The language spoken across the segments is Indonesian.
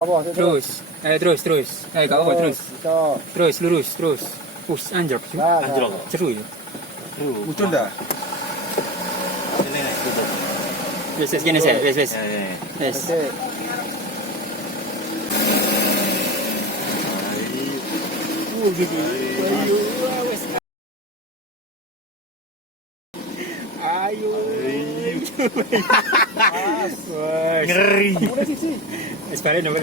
Terus. Kau apa terus? Terus lurus, terus. Anjlok. Anjlok. Seru ya. Muncul dah. Ini tutup. Wes gini saya, wes. Wes. Ayo. Ngeri. Wes balik dong.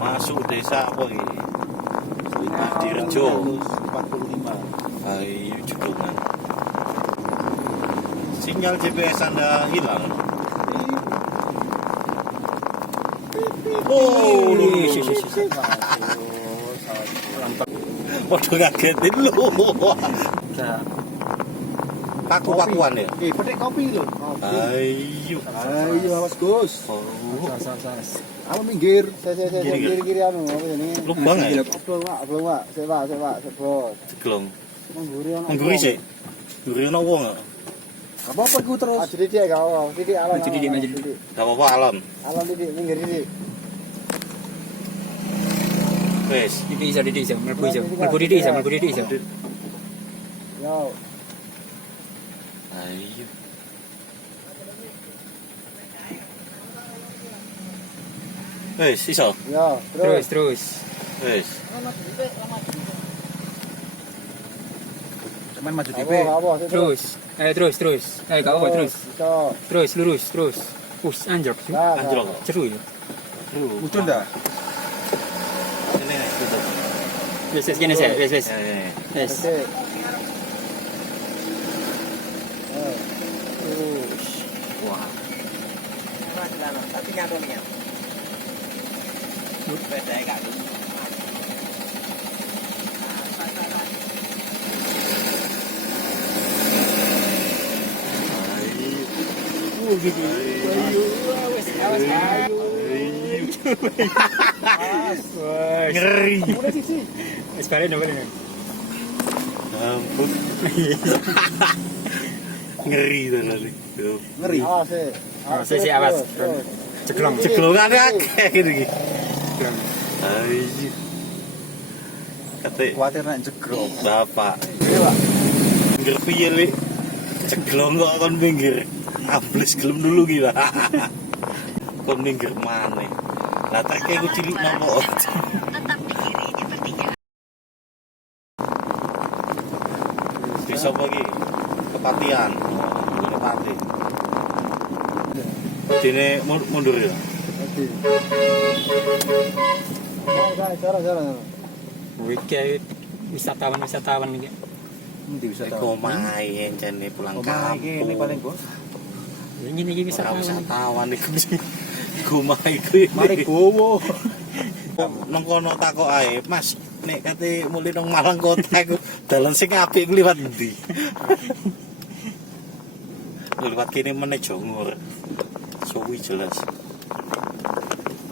Masuk desa apa ini? Direjo. 45. Ayo Jodongan. Sinyal GPS Anda hilang. Oh, waduh ngagetin lu. Kaku-kakuan ya? Petik kopi lho. Ayo. Ayo awas Gus. Sas. Aku minggir. Saya Kiri. kiri anu apa ini? Lubang ya? Belum, Pak. Sewa, sebot. Ceglong. Mengguri ana. Mengguri sih. Mengguri ana wong. Apa ku terus? Jadi dia kau, titik alam. Jadi dia aja. Enggak apa-apa alam. Alam titik minggir titik. Wes. Di iso, mlebu di iso. Yo. Ayo. Wes, iso. Yo, Terus. Wes. Cuman maju dikit. Terus. Gak apa terus. Iso. Terus lurus. Anjlok. Anjlok. Ceru ya. Muncul dah. Ini tutup. Wes gini saya. Wes. Ya. Wes. Oke. Wah. Tapi nyatu nih. Beda ya kak. Gitu. Ngeri. Wes balik. Ampun. Ngeri tenan iki. Ngeri. Awas. Ceklong. Ceklongane akeh iki. Ceklong. Ayo. Kate Kuatir nek jegrok. bapak. Iya, Pak. Minggir piye le? Ceglong kok kon minggir. Ambles gelem dulu ki, Pak. Kon minggir maneh. Lah tak kaya ku cilik nopo. Bisa apa ki? Kepatian. Kepati. Dene mundur ya. Oke. Jalan. Wike wisatawan iki. Nanti bisa Eko main jane pulang kampung. Ini paling bos. Ini iki wisatawan. Wisatawan iku. Gomah iku. Mari gowo. Nang kono takok ae, Mas, nek kate mulih nang Malang kota iku dalan sing apik ku liwat endi? Liwat kene meneh Jongur. Suwi jelas.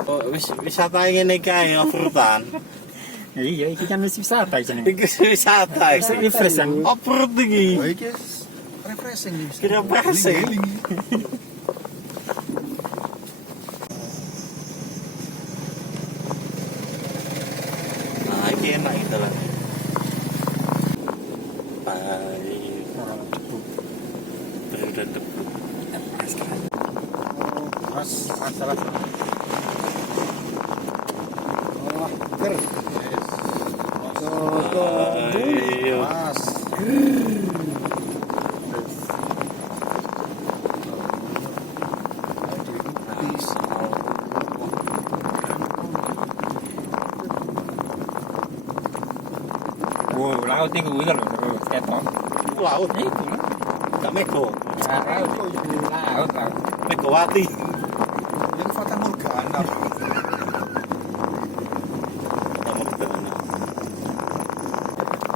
Oh, wisata ngene iki ae off-roadan. Iya, iki kan wis wisata jenenge. Iki wisata iki. Refreshing. Off-road iki. Oh, iki refreshing nih. Kira refreshing. Nah, iki enak itu lah. Dan debu. Salah. Oh, ker. Ayo. Mas. Wow, laut nih gue kalau ketok. Laut. Itu. Gak Mego. Laut. Megawati. Yang Fata Morgana.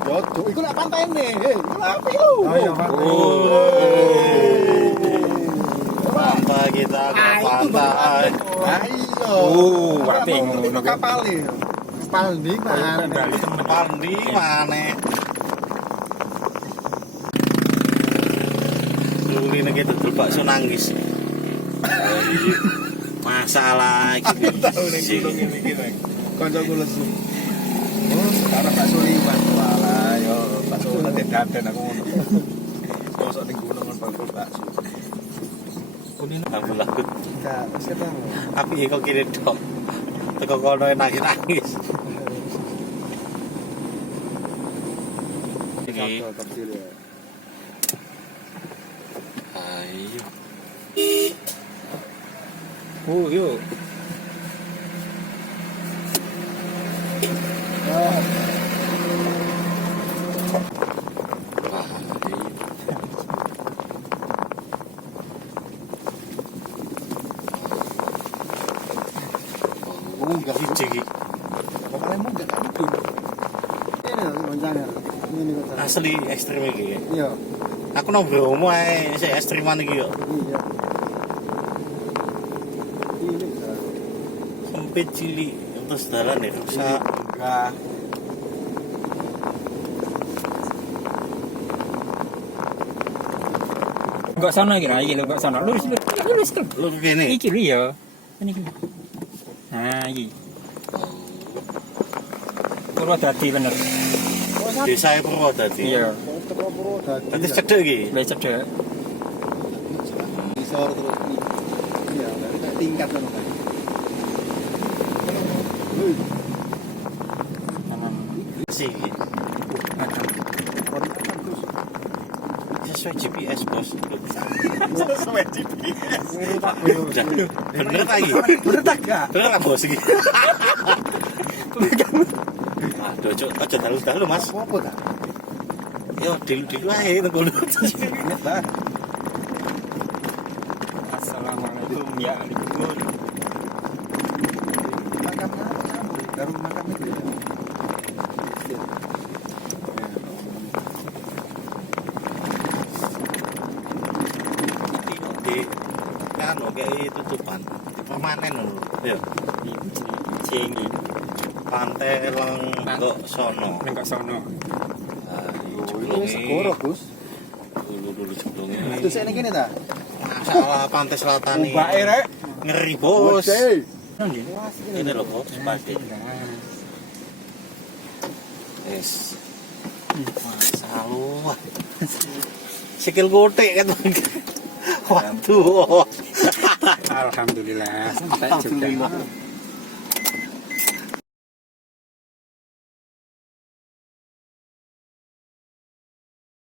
Jodoh, iku lak pantai nih. Iku lak api lu. Ayo, Pantai kita ke pantai. Ayo. Wati ngono kapal nih. Kapal nih mana? Pandi mana? Luli nek dodol bakso nangis. Masalah iki. Tahu ning gunung ini iki. Kancaku lesu. Oh, sekarang bakso liwat walah yo bakso daden aku ngono. Bosok ning gunung kan bakso. Kuning alhamdulillah. Enggak, wis ketemu. Api kok kene tok. Teko kono nangis-nangis. Iki. Kecil ya. Ayo. Oh, yo. Enggak hiji. Pokoknya munggah kan itu. Ini goncangnya. Ini goncang. Asli ekstrim iki. Iya. Aku nang Bromo ae sik ekstriman iki yo. Iya. Ini Sempit cilik terus dalan ya rusak. enggak. Enggak sana kira iki lho, enggak sana. Lurus. Lu kene. Iki lho ya. Ini. Nah, iki. Purwodadi bener. Desa Purwodadi. Iya. Teko Purwodadi. Berarti cedek iki. Wis cedek. Isor terus iya, berarti kayak tingkat kan kan. Kanan. Sih iki. Sesuai GPS, Bos. Sesuai GPS. Bener tak iki? Bener tak gak? Bener tak, Bos iki? Aduh, aja dalu-dalu, Mas. Apa tak? Yo, dilu-dilu ae nang kono. Ingat lah. Assalamualaikum ya alaikum. Makan baru makan itu ya. Di kan kayak tutupan permanen lho. Ya, Cengi. pantai Lenggok sono. Ning kok sono. Ini segoro, Gus. Dulu jeblonge. Terus ini gini ta? Masalah pantai selatan ini. Mbake rek. Ngeri, Bos. Wes. Ini loh, Bos, pasti. Yes. Masalah. Sikil gotek kan. Waduh. Alhamdulillah sampai juga. Alhamdulillah.